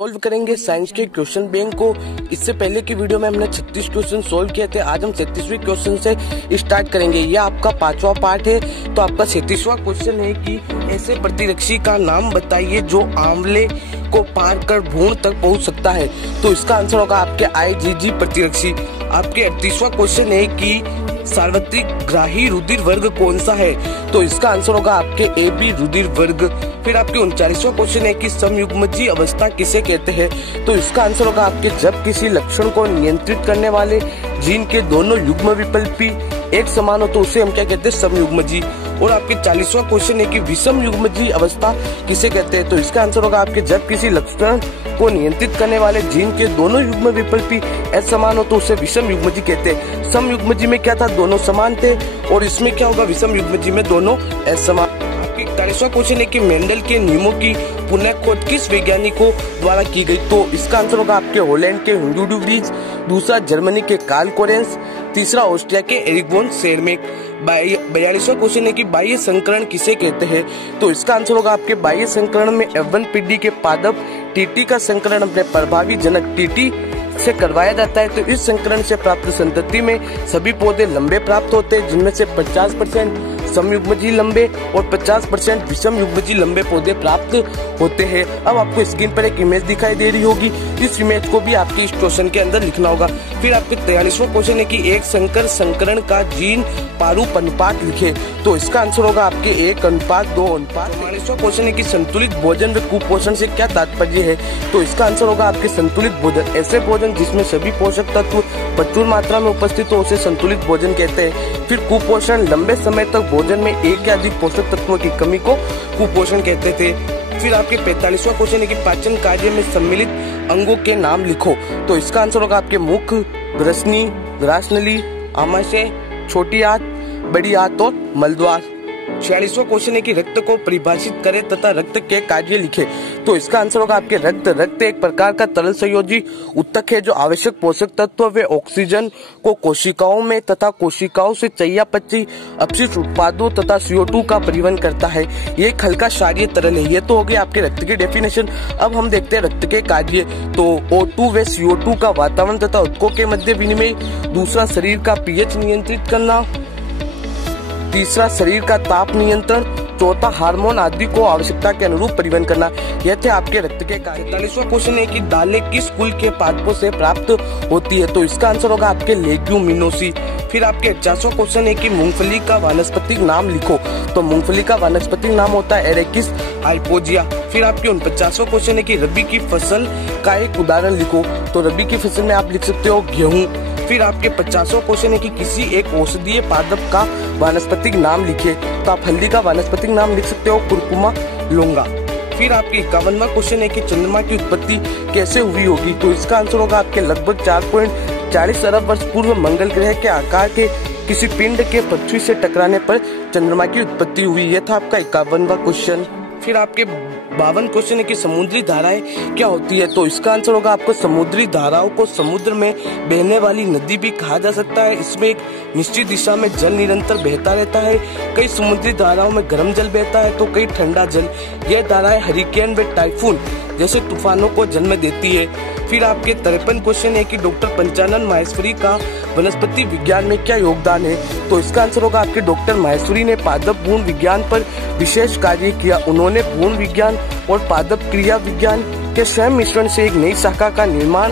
Solve करेंगे science के question bank को। इससे पहले की वीडियो में हमने 36 क्वेश्चन सॉल्व किए थे। आज हम 37वें क्वेश्चन से स्टार्ट करेंगे। यह आपका 5वां पार्ट है। तो आपका 37वां क्वेश्चन है कि ऐसे प्रतिरक्षी का नाम बताइए जो आंवले को पार कर भ्रूण तक पहुंच सकता है। तो इसका आंसर होगा आपके IgG प्रतिरक्षी। आपके 38वां क्वेश्चन है कि सार्वत्रिक ग्राही रुधिर वर्ग कौन सा है। तो इसका आंसर होगा आपके AB रुधिर वर्ग। फिर आपके 39वां क्वेश्चन है कि समयुग्मजी अवस्था किसे कहते हैं। तो इसका आंसर होगा आपके जब किसी लक्षण को नियंत्रित करने वाले जीन के दोनों युग्म विकल्पी एक समान हो तो उसे हम क्या कहते हैं, समयुग्मजी। और आपके 40वां क्वेश्चन है कि विषम युग्मजी अवस्था किसे कहते हैं। तो इसका आंसर होगा आपके जब किसी लक्षण को नियंत्रित करने वाले जीन के दोनों युग्म विकल्पी असमान हो तो उसे विषम युग्मजी कहते हैं। सम युग्मजी में क्या था, दोनों समान थे, और इसमें क्या होगा, विषम युग्मजी में दोनों असमान। 41वां क्वेश्चन है कि मेंडल के नियमों की पुनः खोज किस वैज्ञानिकों द्वारा की गई। तो इसका आंसर होगा आपके हॉलैंड के हुंडू ब्रिज, दूसरा जर्मनी के कार्ल कोरेंस, तीसरा ऑस्ट्रिया के एरिक वॉन शेरमेक। 42वां क्वेश्चन है कि बाह्य संकरण किसे कहते हैं। तो इसका आंसर होगा आपके बाह्य संकरण में F1 पीढ़ी के पादप टीटी का संकरण अपने प्रभावी जनक टीटी से करवाया जाता है। तो इस संकरण से प्राप्त संतति में सभी पौधे लंबे प्राप्त होते हैं, जिनमें से 50% समयुग्मजी लंबे और 50% विषम युग्मजी लंबे पौधे प्राप्त होते हैं। अब आपको स्क्रीन पर एक इमेज दिखाई दे रही होगी। इस इमेज को भी आपके इस क्वेश्चन के अंदर लिखना होगा। फिर आपके 43वां क्वेश्चन है कि एक संकर संकरण का जीन पारूप अनुपात लिखे। तो इसका आंसर होगा आपके 1:2 अनुपात। 44वां क्वेश्चन है कि संतुलित भोजन व कुपोषण से क्या तात्पर्य है। तो इसका आंसर होगा आपके संतुलित भोजन ऐसे भोजन जिसमें सभी पोषक तत्व प्रचुर मात्रा में उपस्थित हो उसे संतुलित भोजन कहते हैं। फिर कुपोषण लंबे समय तक भोजन में एक या अधिक पोषक तत्वों की कमी को कुपोषण कहते थे। फिर आपके 45वां क्वेश्चन है कि पाचन कार्य में सम्मिलित अंगों के नाम लिखो। तो इसका आंसर होगा आपके मुख, ग्रसनी, ग्रासनली, आमाशय, छोटी आंत, बड़ी आंत और मलद्वार। 46वां क्वेश्चन है कि रक्त को परिभाषित करें तथा रक्त के कार्य लिखे। तो इसका आंसर होगा आपके रक्त एक प्रकार का तरल संयोजी उत्तक है जो आवश्यक पोषक तत्व व ऑक्सीजन को कोशिकाओं में तथा कोशिकाओं से चयापचयी अपशिष्ट उत्पादों तथा CO2 का परिवहन करता है। ये एक हल्का क्षारीय तरल है। ये तो हो गई आपके रक्त की डेफिनेशन। अब हम देखते हैं रक्त के कार्य। तो O2 व CO2 का वातावरण तथा उत्तकों के मध्य विनिमय, दूसरा शरीर का pH नियंत्रित करना, तीसरा शरीर का ताप नियंत्रण, चौथा हार्मोन आदि को आवश्यकता के अनुरूप परिवहन करना। यह थे आपके रक्त के कार्य। 45वां क्वेश्चन है कि दालें किस कुल के पादपों से प्राप्त होती है। तो इसका आंसर होगा आपके लेग्यूमिनोसी। फिर आपके 50वां क्वेश्चन है कि मूंगफली का वानस्पतिक नाम लिखो। तो मूंगफली का वानस्पतिक नाम होता है एरेकिस हाइपोजिया। फिर आपके 49वां क्वेश्चन है कि रबी की फसल का एक उदाहरण लिखो। तो रबी की फसल में आप लिख सकते हो गेहूं। फिर आपके 50वां क्वेश्चन है कि किसी एक औषधीय पादप का वानस्पतिक नाम लिखे। तो आप हल्दी का वानस्पतिक नाम लिख सकते हो कुरकुमा लौंगा। फिर आपके 51वां क्वेश्चन है कि चंद्रमा की उत्पत्ति कैसे हुई होगी। तो इसका आंसर होगा आपके लगभग 4.40 अरब वर्ष पूर्व मंगल ग्रह के आकार के किसी पिंड के पृथ्वी से टकराने पर चंद्रमा की उत्पत्ति हुई। यह था आपका 51वां क्वेश्चन। फिर आपके 52 क्वेश्चन है कि समुद्री धाराएं क्या होती है। तो इसका आंसर होगा आपको समुद्री धाराओं को समुद्र में बहने वाली नदी भी कहा जा सकता है। इसमें एक निश्चित दिशा में जल निरंतर बहता रहता है। कई समुद्री धाराओं में गर्म जल बहता है तो कई ठंडा जल। यह धाराएं हरिकेन व टाइफून जैसे तूफानों को जन्म देती है। फिर आपके 53 क्वेश्चन है कि डॉक्टर पंचानन माहेश्वरी का वनस्पति विज्ञान में क्या योगदान है। तो इसका आंसर होगा आपके डॉक्टर माहेश्वरी ने पादप भ्रूण विज्ञान पर विशेष कार्य किया। उन्होंने भ्रूण विज्ञान और पादप क्रिया विज्ञान के स्वयं मिश्रण से एक नई शाखा का निर्माण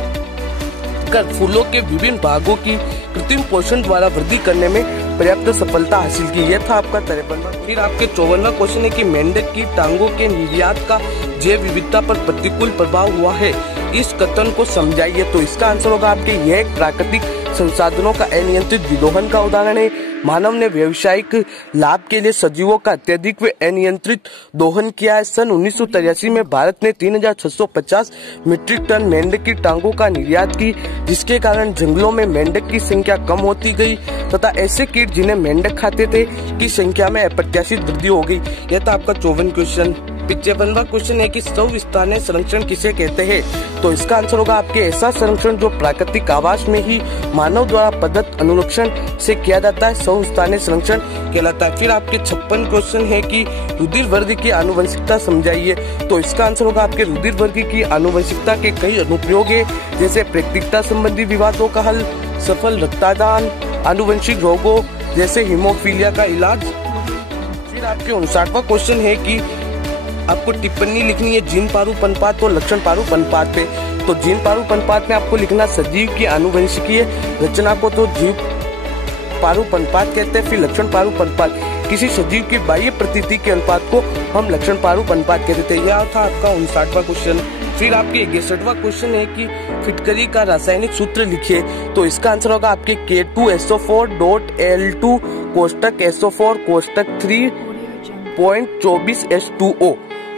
कर फूलों के विभिन्न भागों की कृत्रिम पोषण द्वारा वृद्धि करने में पर्याप्त सफलता हासिल की। यह था आपका 53वां। फिर आपके 54वां क्वेश्चन है कि मेंढक की टांगों के निर्यात का जैव विविधता पर प्रतिकूल प्रभाव हुआ है। इस कथन को समझाइए। तो इसका आंसर होगा आपके यह एक प्राकृतिक संसाधनों का अनियंत्रित विदोहन का उदाहरण है। मानव ने व्यावसायिक लाभ के लिए सजीवों का अत्यधिक व अनियंत्रित दोहन किया है। सन 1983 में भारत ने 3650 मीट्रिक टन मेंढक की टांगों का निर्यात की, जिसके कारण जंगलों में मेंढक की संख्या कम होती गई तथा ऐसे कीट जिन्हें मेंढक खाते थे की संख्या में अप्रत्याशित वृद्धि हो गई। यह था आपका 54 क्वेश्चन। 55वां क्वेश्चन है कि स्व स्थानीय संरक्षण किसे कहते हैं? तो इसका आंसर होगा आपके ऐसा संरक्षण जो प्राकृतिक आवास में ही मानव द्वारा प्रदत्त अनुरक्षण से किया जाता है, स्व स्थानीय संरक्षण कहलाता है। फिर आपके 56 क्वेश्चन है कि रुधिर वर्ग की आनुवंशिकता समझाइए। तो इसका आंसर होगा आपके रुधिर वर्ग की आनुवंशिकता के कई अनुप्रयोग है, जैसे प्राकृतिकता संबंधी विवादों का हल, सफल रक्तदान, आनुवंशिक रोगों जैसे हीमोफीलिया का इलाज। फिर आपके 59वां क्वेश्चन है कि आपको टिप्पणी लिखनी है जीन पारूपनपात और लक्षण पारूपनपात पे। तो जीन पारूपनपात में आपको लिखना सजीव की आनुवंशिकीय रचना को तो जीव पारूपनपात कहते हैं। फिर लक्षण पारूपनपात किसी सजीव की बाह्य प्रतीति के अनुपात को हम लक्षण पारूपनपात कहते थे। यह था आपका 59वां क्वेश्चन। फिर आपके 61वां क्वेश्चन है कि फिटकरी का रासायनिक सूत्र लिखिए। तो इसका आंसर होगा आपके K2SO4.Al2 कोष्टक SO4 कोष्टक 3.24H2O।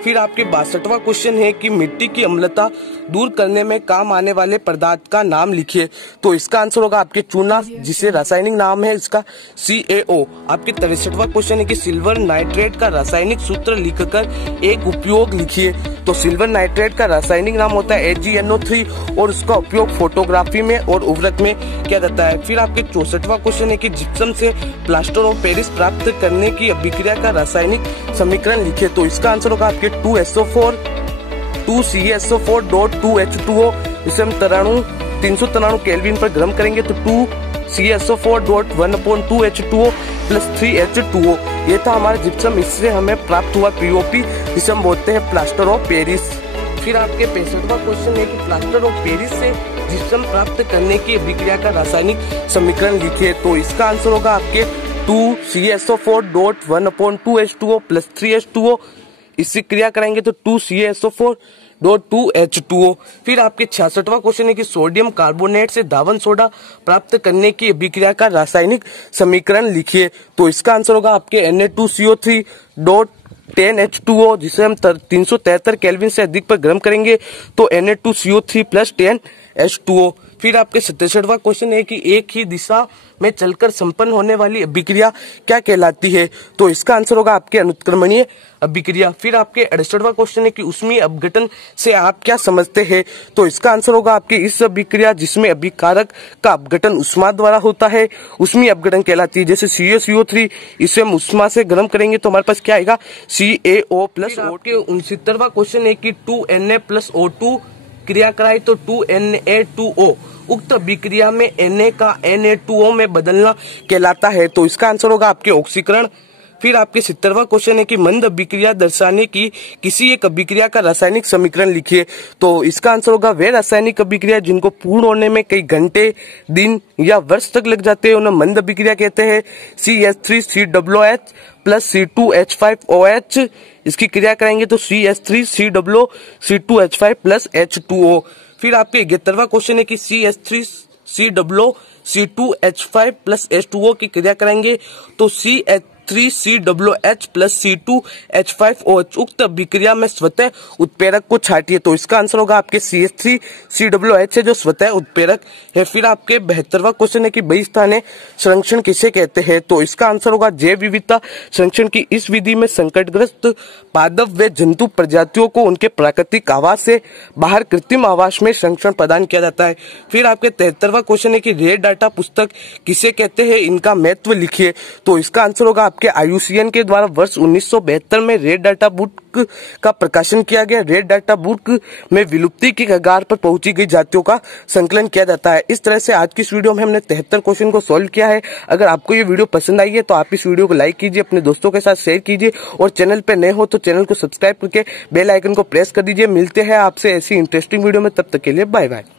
फिर आपके 62वां क्वेश्चन है कि मिट्टी की अम्लता दूर करने में काम आने वाले पदार्थ का नाम लिखिए। तो इसका आंसर होगा आपके चूना, जिसे रासायनिक नाम है इसका CaO। आपके 63वां क्वेश्चन है कि सिल्वर नाइट्रेट का रासायनिक सूत्र लिखकर एक उपयोग लिखिए। तो सिल्वर नाइट्रेट का रासायनिक नाम होता है AgNO3 और उसका उपयोग फोटोग्राफी में और उर्वरक में किया जाता है। फिर आपके 64वां क्वेश्चन है कि जिप्सम से प्लास्टर ऑफ पेरिस प्राप्त करने की अभिक्रिया का रासायनिक समीकरण लिखिए। तो इसका आंसर होगा आपके 2CaSO4.2H2O, जिसे हम 393 केल्विन पर गर्म करेंगे तो 2CaSO4.1/2H2O प्लस 3H2O। ये था हमारा जिप्सम, इससे हमें प्राप्त हुआ POP, जिसे हम बोलते हैं प्लास्टर ऑफ पेरिस। फिर आपके 65वां क्वेश्चन है कि प्लास्टर ऑफ पेरिस से जिप्सम प्राप्त करने की अभिक्रिया का रासायनिक समीकरण लिखिए। तो इसका आंसर होगा आपके 2CaSO4.1/2H2O प्लस 3H2O। इससे क्रिया कराएंगे तो 2CaSO4.2H2O। फिर आपके 66वां क्वेश्चन है कि सोडियम कार्बोनेट से धावन सोडा प्राप्त करने की अभिक्रिया का रासायनिक समीकरण लिखिए। तो इसका आंसर होगा आपके Na2CO3.10H2O, जिसे हम 373 केल्विन से अधिक पर गर्म करेंगे तो Na2CO3 प्लस 10H2O। फिर आपके 67वां क्वेश्चन है कि एक ही दिशा में चलकर संपन्न होने वाली अभिक्रिया क्या कहलाती है? तो इसका आंसर होगा आपके अनुत्क्रमणीय अभिक्रिया। फिर आपके 68वां क्वेश्चन है कि ऊष्मीय अपघटन से आप क्या समझते हैं? तो इसका आंसर होगा आपके इस अभिक्रिया जिसमें अभिकारक का अपघटन उष्मा द्वारा होता है, ऊष्मीय अपघटन कहलाती है। जैसे CaCO3, इसे हम उष्मा से गर्म करेंगे तो हमारे पास क्या आएगा CaO प्लस O। 69वां क्वेश्चन है कि 2Na प्लस O2 क्रिया कराए तो 2Na2O। उक्त अभिक्रिया में Na का Na2O में बदलना कहलाता है। तो इसका आंसर होगा आपके ऑक्सीकरण। फिर आपके 70वां क्वेश्चन है कि मंद अभिक्रिया दर्शाने की किसी एक अभिक्रिया का रासायनिक समीकरण लिखिए। तो इसका आंसर होगा वे रासायनिक अभिक्रिया जिनको पूर्ण होने में कई घंटे, दिन या वर्ष तक लग जाते हैं, उन्हें मंद अभिक्रिया कहते हैं। CH3COOH प्लस C2H5OH, इसकी क्रिया कराएंगे तो CH3COO प्लस H2O। फिर आपके 71वां क्वेश्चन है कि CH3COO प्लस H2O की क्रिया कराएंगे तो CH3COOH प्लस C2H5OH। उक्त अभिक्रिया में स्वतः उत्प्रेरक को छाटिए। तो इसका आंसर होगा आपके CH3COOH है जो स्वतः उत्प्रेरक है। फिर आपके 72वां क्वेश्चन है कि बहिस्थानीय संरक्षण किसे कहते हैं? तो इसका आंसर होगा जैव विविधता संरक्षण की इस विधि में संकटग्रस्त पादप व जंतु प्रजातियों को उनके प्राकृतिक आवास से बाहर कृत्रिम आवास में संरक्षण प्रदान किया जाता है। फिर आपके 73वां क्वेश्चन है कि रेड डाटा पुस्तक किसे कहते हैं, इनका महत्व लिखिए। तो इसका आंसर होगा आपके IUCN के द्वारा वर्ष 1972 में रेड डाटा बुक का प्रकाशन किया गया। रेड डाटा बुक में विलुप्ति की कगार पर पहुंची गई जातियों का संकलन किया जाता है। इस तरह से आज की इस वीडियो में हमने 73 क्वेश्चन को सॉल्व किया है। अगर आपको ये वीडियो पसंद आई है तो आप इस वीडियो को लाइक कीजिए, अपने दोस्तों के साथ शेयर कीजिए और चैनल पे नए हो तो चैनल को सब्सक्राइब करके बेल आइकन को प्रेस कर दीजिए। मिलते हैं आपसे ऐसी इंटरेस्टिंग वीडियो में, तब तक के लिए बाय बाय।